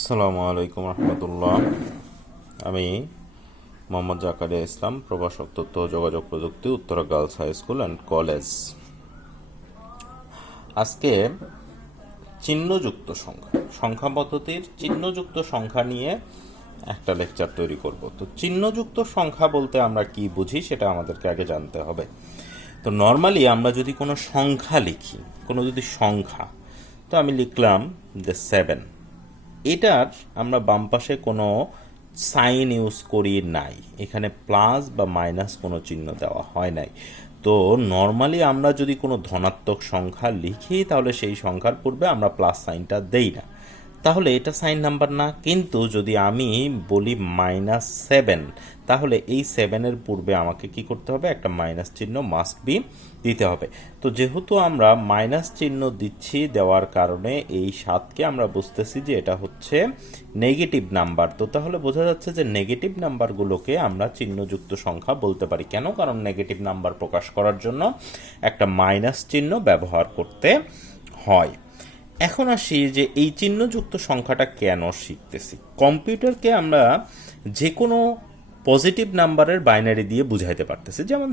আসসালামু আলাইকুম রহমতুল্লাহ। আমি মোহাম্মদ জাকারিয়া ইসলাম, প্রভাষক তথ্য ও যোগাযোগ প্রযুক্তি, Uttara Girls High School and College. আজকে চিহ্নযুক্ত সংখ্যা, সংখ্যা পদ্ধতির চিহ্নযুক্ত সংখ্যা নিয়ে একটা লেকচার তৈরি করব। তো চিহ্নযুক্ত সংখ্যা বলতে আমরা কি বুঝি সেটা আমাদেরকে আগে জানতে হবে। তো নর্মালি আমরা যদি কোনো সংখ্যা লিখি, কোনো যদি সংখ্যা, তো আমি লিখলাম যে 7, এটার আমরা বাম পাশে কোনো সাইন ইউজ করি নাই, এখানে প্লাস বা মাইনাস কোনো চিহ্ন দেওয়া হয় নাই। তো নর্মালি আমরা যদি কোনো ধনাত্মক সংখ্যা লিখি তাহলে সেই সংখ্যার পূর্বে আমরা প্লাস সাইনটা দেই না, তাহলে এটা সাইন নাম্বার না। কিন্তু যদি আমি বলি -7, তাহলে এই 7-এর পূর্বে আমাকে কি করতে হবে, একটা মাইনাস চিহ্ন মাস্ট বি দিতে হবে। তো যেহেতু আমরা মাইনাস চিহ্ন দিচ্ছি, দেওয়ার কারণে এই 7কে আমরা বুঝতেছি যে এটা হচ্ছে নেগেটিভ নাম্বার। তো তাহলে বোঝা যাচ্ছে যে নেগেটিভ নাম্বারগুলোকে আমরা চিহ্নযুক্ত সংখ্যা বলতে পারি। কেন? কারণ নেগেটিভ নাম্বার প্রকাশ করার জন্য একটা মাইনাস চিহ্ন ব্যবহার করতে হয়। এখন আসি যে এই চিহ্নযুক্ত সংখ্যাটা কেন শিখতেছি। কম্পিউটারকে আমরা যে কোনো পজিটিভ নাম্বারের বাইনারি দিয়ে বুঝাইতে পারতেছি, যেমন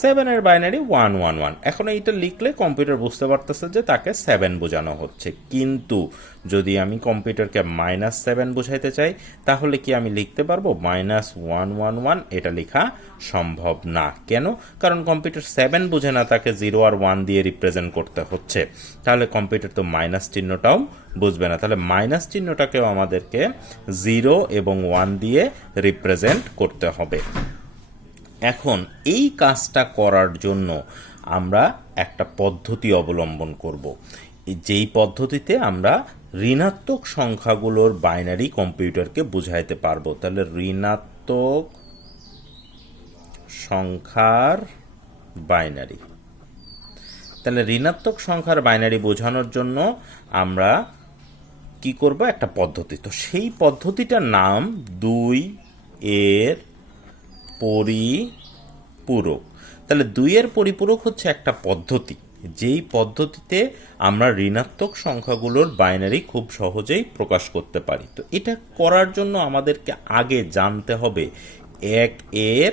7-এর বাইনারি 111। এখন এইটা লিখলে কম্পিউটার বুঝতে পারতেছে যে তাকে 7 বোঝানো হচ্ছে। কিন্তু যদি আমি কম্পিউটারকে -7 বোঝাইতে চাই, তাহলে কি আমি লিখতে পারবো -111? এটা লেখা সম্ভব না। কেন? কারণ কম্পিউটার 7 বোঝে না, তাকে 0 আর 1 দিয়ে রিপ্রেজেন্ট করতে হচ্ছে। তাহলে কম্পিউটার তো মাইনাস চিহ্নটাও বুঝবে না। তাহলে মাইনাস চিহ্নটাকেও আমাদেরকে 0 এবং 1 দিয়ে রিপ্রেজেন্ট করতে হবে। এখন এই কাজটা করার জন্য আমরা একটা পদ্ধতি অবলম্বন করব, যেই পদ্ধতিতে আমরা ঋণাত্মক সংখ্যাগুলোর বাইনারি কম্পিউটারকে বুঝাইতে পারবো। তাহলে ঋণাত্মক সংখ্যার বাইনারি, তাহলে ঋণাত্মক সংখ্যার বাইনারি বোঝানোর জন্য আমরা কি করব, একটা পদ্ধতি। তো সেই পদ্ধতিটার নাম 2 এর পরিপূরক। তাহলে 2 এর পরিপূরক হচ্ছে একটা পদ্ধতি, যেই পদ্ধতিতে আমরা ঋণাত্মক সংখ্যাগুলোর বাইনারি খুব সহজেই প্রকাশ করতে পারি। তো এটা করার জন্য আমাদেরকে আগে জানতে হবে 1 এর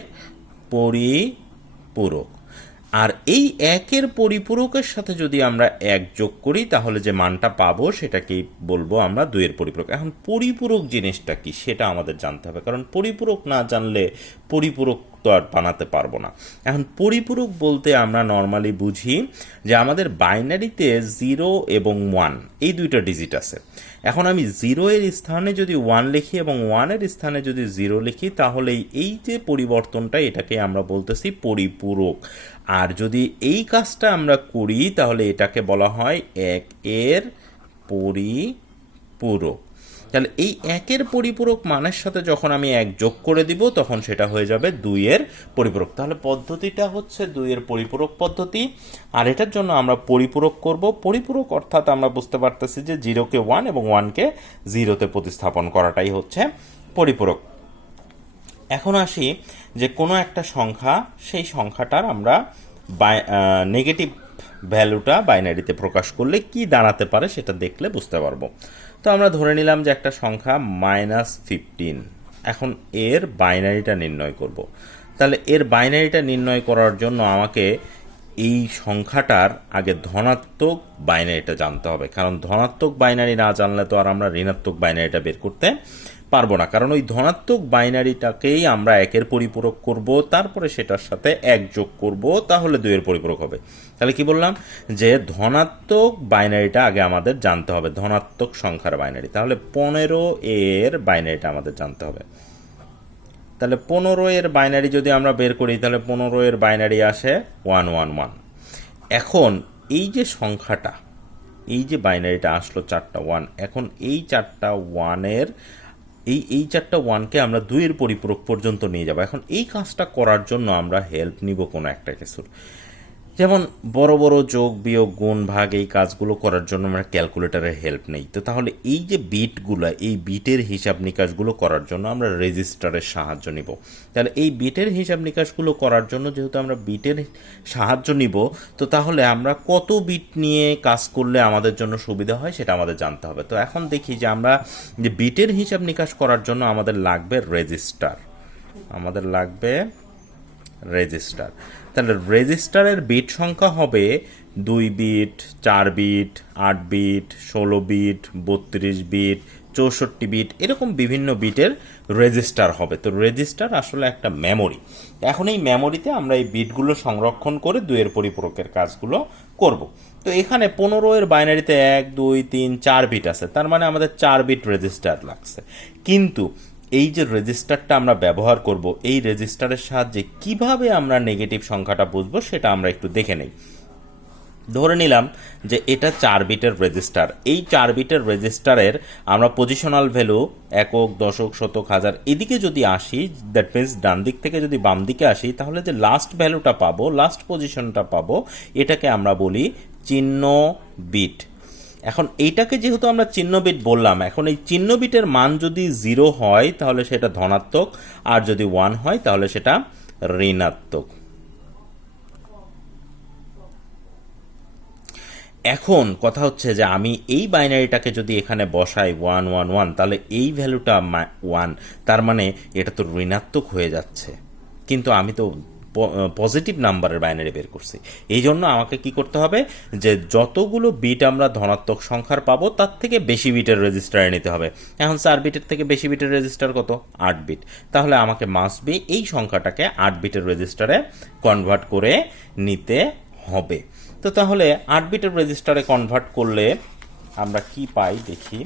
পরিপূরক। আর এই 1 এর পরিপূরকের সাথে যদি আমরা 1 যোগ করি, তাহলে যে মানটা পাবো সেটাকেই বলবো আমরা 2 এর পরিপূরক। এখন পরিপূরক জিনিসটা কি সেটা আমাদের জানতে হবে, কারণ পরিপূরক না জানলে পরিপূরক তো আর বানাতে পারবো না। এখন পরিপূরক বলতে আমরা নর্মালি বুঝি যে আমাদের বাইনারিতে 0 এবং 1 এই দুইটা ডিজিট আছে। এখন আমি 0 এর স্থানে যদি 1 লিখি এবং 1 এর স্থানে যদি 0 লিখি, তাহলে এই যে পরিবর্তনটা, এটাকে আমরা বলতেছি পরিপূরক। আর যদি এই কাজটা আমরা করি, তাহলে এটাকে বলা হয় 1 এর পরিপূরক। তাহলে এই 1 এর পরিপূরক মানের সাথে যখন আমি 1 যোগ করে দিব, তখন সেটা হয়ে যাবে 2 এর পরিপূরক। তাহলে পদ্ধতিটা হচ্ছে 2 এর পরিপূরক পদ্ধতি। আর এটার জন্য আমরা পরিপূরক করব। পরিপূরক অর্থাৎ আমরা বুঝতে পারতেছি যে 0-কে 1 এবং 1-কে 0-তে প্রতিস্থাপন করাটাই হচ্ছে পরিপূরক। এখন আসি যে কোনো একটা সংখ্যা, সেই সংখ্যাটার আমরা নেগেটিভ ভ্যালুটা বাইনারিতে প্রকাশ করলে কি দাঁড়াতে পারে সেটা দেখলে বুঝতে পারবো। তো আমরা ধরে নিলাম যে একটা সংখ্যা -15। এখন এর বাইনারিটা নির্ণয় করব। তাহলে এর বাইনারিটা নির্ণয় করার জন্য আমাকে এই সংখ্যাটার আগে ধনাত্মক বাইনারিটা জানতে হবে, কারণ ধনাত্মক বাইনারি না জানলে তো আর আমরা ঋণাত্মক বাইনারিটা বের করতে পারবো না। কারণ ওই ধনাত্মক বাইনারিটাকেই আমরা 1 এর পরিপূরক করব, তারপরে সেটার সাথে 1 যোগ করব, তাহলে 2 এর পরিপূরক হবে। তাহলে কি বললাম, যে ধনাত্মক বাইনারিটা আগে আমাদের জানতে হবে, ধনাত্মক সংখ্যার বাইনারি। তাহলে 15 এর বাইনারিটা আমাদের জানতে হবে। তাহলে 15 এর বাইনারি যদি আমরা বের করি, তাহলে 15 এর বাইনারি আসে 111। এখন এই যে সংখ্যাটা, এই যে বাইনারিটা আসলো 4টা 1, এখন এই 4টা 1-এর এই 4টা 1-কে আমরা 2 এর পরিপূরক পর্যন্ত নিয়ে যাব। এখন এই কাজটা করার জন্য আমরা হেল্প নিব কোনো একটা কিছুর। যেমন বড় বড় যোগ বিয়োগ গুণ ভাগ এই কাজগুলো করার জন্য আমরা ক্যালকুলেটরের হেল্প নেই। তো তাহলে এই যে বিটগুলো, এই বিটের হিসাব নিকাশগুলো করার জন্য আমরা রেজিস্টারের সাহায্য নিব। তাহলে এই বিটের হিসাব নিকাশগুলো করার জন্য যেহেতু আমরা বিটের সাহায্য নিব, তো তাহলে আমরা কত বিট নিয়ে কাজ করলে আমাদের জন্য সুবিধা হয় সেটা আমাদের জানতে হবে। তো এখন দেখি যে আমরা যে বিটের হিসাব নিকাশ করার জন্য আমাদের লাগবে রেজিস্টার, রেজিস্টার। তাহলে রেজিস্টারের বিট সংখ্যা হবে 2 bit, 4 bit, 8 bit, 16 bit, 32 bit, 64 bit, এরকম বিভিন্ন বিটের রেজিস্টার হবে। তো রেজিস্টার আসলে একটা মেমোরি। এখন এই মেমোরিতে আমরা এই বিটগুলো সংরক্ষণ করে 2 পরিপূরকের কাজগুলো করব। তো এখানে 15 বাইনারিতে 1 2 3 4 বিট আছে, তার মানে আমাদের 4 বিট রেজিস্টার লাগছে। কিন্তু এই যে রেজিস্টারটা আমরা ব্যবহার করব, এই রেজিস্টারের সাহায্যে কিভাবে আমরা নেগেটিভ সংখ্যাটা বুঝবো সেটা আমরা একটু দেখে নেই। ধরে নিলাম যে এটা 4 বিটের রেজিস্টার। এই 4 বিটের রেজিস্টারের আমরা পজিশনাল ভ্যালু একক, দশক, শতক, হাজার এদিকে যদি আসি, দ্যাট মিনস ডান দিক থেকে যদি বাম দিকে আসি, তাহলে যে লাস্ট ভ্যালুটা পাবো, লাস্ট পজিশনটা পাবো, এটাকে আমরা বলি চিহ্ন বিট। এখন এইটাকে যেহেতু আমরা চিহ্ন বিট বললাম, এখন এই চিহ্ন বিটের মান যদি 0 হয় তাহলে সেটা ধনাত্মক, আর যদি 1 হয় তাহলে সেটা ঋণাত্মক। এখন কথা হচ্ছে যে আমি এই বাইনারিটাকে যদি এখানে বসাই 1 1 1, তাহলে এই ভ্যালুটা 1, তার মানে এটা তো ঋণাত্মক হয়ে যাচ্ছে। কিন্তু আমি তো পজিটিভ নাম্বারের বাইনারি বের করছি, এই জন্য আমাকে কি করতে হবে যে যতগুলো বিট আমরা ধনাত্মক সংখ্যার পাবো তার থেকে বেশি বিটের রেজিস্টারে নিতে হবে। এখন 4 বিটের থেকে বেশি বিটের রেজিস্টার কত? 8 বিট। তাহলে আমাকে মাস্ট বি এই সংখ্যাটাকে 8 বিটের রেজিস্টারে কনভার্ট করে নিতে হবে। তো তাহলে 8 বিটের রেজিস্টারে কনভার্ট করলে আমরা কি পাই দেখি।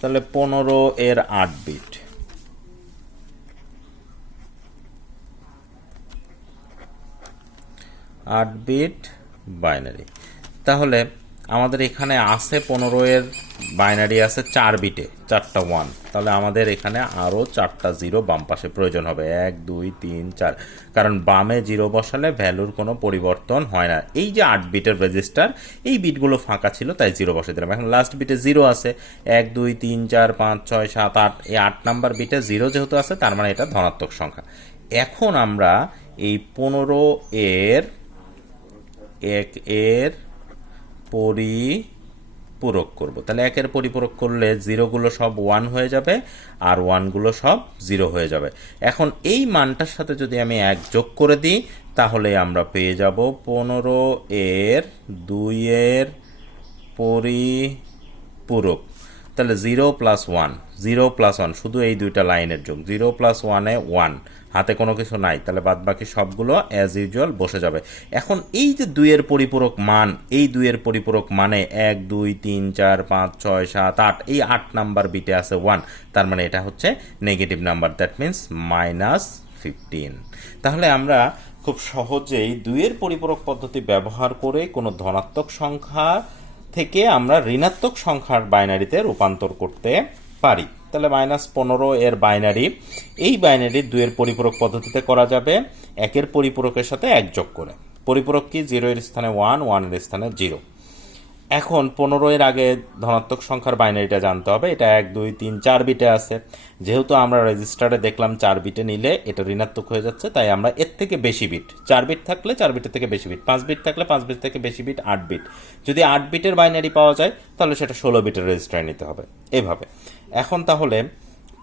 তাহলে 15 এর 8 বিট, 8 বিট বাইনারি। তাহলে আমাদের এখানে আছে 15 এর বাইনারি আছে 4 বিটে, 4টা 1, তাহলে আমাদের এখানে আরও 4টা 0 বাম পাশে প্রয়োজন হবে, 1 2 3 4, কারণ বামে 0 বসালে ভ্যালুর কোনো পরিবর্তন হয় না। এই যে 8 বিটের রেজিস্টার, এই বিটগুলো ফাঁকা ছিল তাই 0 বসে দিলাম। এখন লাস্ট বিটে 0 আছে, 1 2 3 4 5 6 7 8, এই 8 নাম্বার বিটে 0 যেহেতু আছে তার মানে এটা ধনাত্মক সংখ্যা। এখন আমরা এই 15 এর 1 এর পরিপূরক করব। তাহলে 1 এর পরিপূরক করলে 0গুলো সব 1 হয়ে যাবে আর 1গুলো সব 0 হয়ে যাবে। এখন এই মানটার সাথে যদি আমি 1 যোগ করে দিই তাহলে আমরা পেয়ে যাব 15 এর 2 এর পরিপূরক। তাহলে 0 প্লাস 1, 0 প্লাস 1, শুধু এই দুইটা লাইনের যোগ, 0 প্লাস 1 এ 1, হাতে কোনো কিছু নাই, তাহলে বাদ বাকি সবগুলো অ্যাজ ইউজুয়াল বসে যাবে। এখন এই যে 2 এর পরিপূরক মান, এই 2 এর পরিপূরক মানে 1 2 3 4 5 6 7 8, এই 8 নাম্বার বিটে আছে 1, তার মানে এটা হচ্ছে নেগেটিভ নাম্বার, দ্যাট মিনস -15। তাহলে আমরা খুব সহজেই 2 এর পরিপূরক পদ্ধতি ব্যবহার করে কোনো ধনাত্মক সংখ্যা থেকে আমরা ঋণাত্মক সংখ্যার বাইনারিতে রূপান্তর করতে পারি। তাহলে -15 এর বাইনারি, এই বাইনারি 2 এর পরিপূরক পদ্ধতিতে করা যাবে 1 এর পরিপূরকের সাথে 1 যোগ করে। পরিপূরক কি? 0 এর স্থানে 1, 1 এর স্থানে 0। এখন 15 এর আগে ধনাত্মক সংখ্যার বাইনারিটা জানতে হবে। এটা 1 2 3 4 বিটে আছে, যেহেতু আমরা রেজিস্টারে দেখলাম 4 বিটে নিলে এটা ঋণাত্মক হয়ে যাচ্ছে, তাই আমরা এর থেকে বেশি বিট, 4 বিট থাকলে 4 বিটের থেকে বেশি বিট, 5 বিট থাকলে 5 বিট থেকে বেশি বিট, 8 বিট। যদি 8 বিটের বাইনারি পাওয়া যায় তাহলে সেটা 16 বিটের রেজিস্টারে নিতে হবে, এভাবে। এখন তাহলে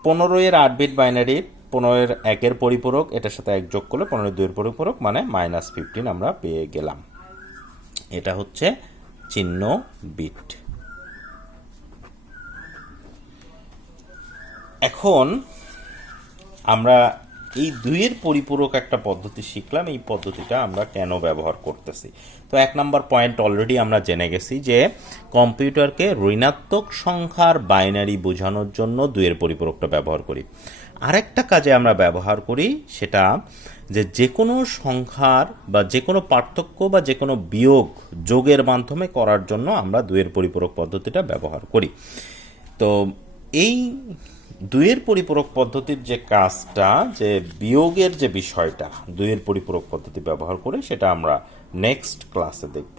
15 এর 8 বিট বাইনারি, 15 এর 1 এর পরিপূরক, এটার সাথে 1 যোগ করলে 15 এর 2 এর পরিপূরক মানে -15 আমরা পেয়ে গেলাম। এটা হচ্ছে চিহ্ন বিট। এখন আমরা এই 2 এর পরিপূরক একটা পদ্ধতি শিখলাম, এই পদ্ধতিটা আমরা কেন ব্যবহার করতেছি। তো 1 নাম্বার পয়েন্ট অলরেডি আমরা জেনে গেছি যে কম্পিউটারকে ঋণাত্মক সংখ্যার বাইনারি বোঝানোর জন্য 2 এর পরিপূরকটা ব্যবহার করি। আরেকটা কাজে আমরা ব্যবহার করি, সেটা যে কোনো সংখ্যার বা যে কোনো পার্থক্য বা যে কোনো বিয়োগ যোগের মাধ্যমে করার জন্য আমরা 2 এর পরিপূরক পদ্ধতিটা ব্যবহার করি। তো এই দুইয়ের পরিপূরক পদ্ধতির যে কাজটা, যে বিয়োগের যে বিষয়টা দুইয়ের পরিপূরক পদ্ধতি ব্যবহার করে, সেটা আমরা নেক্সট ক্লাসে দেখব।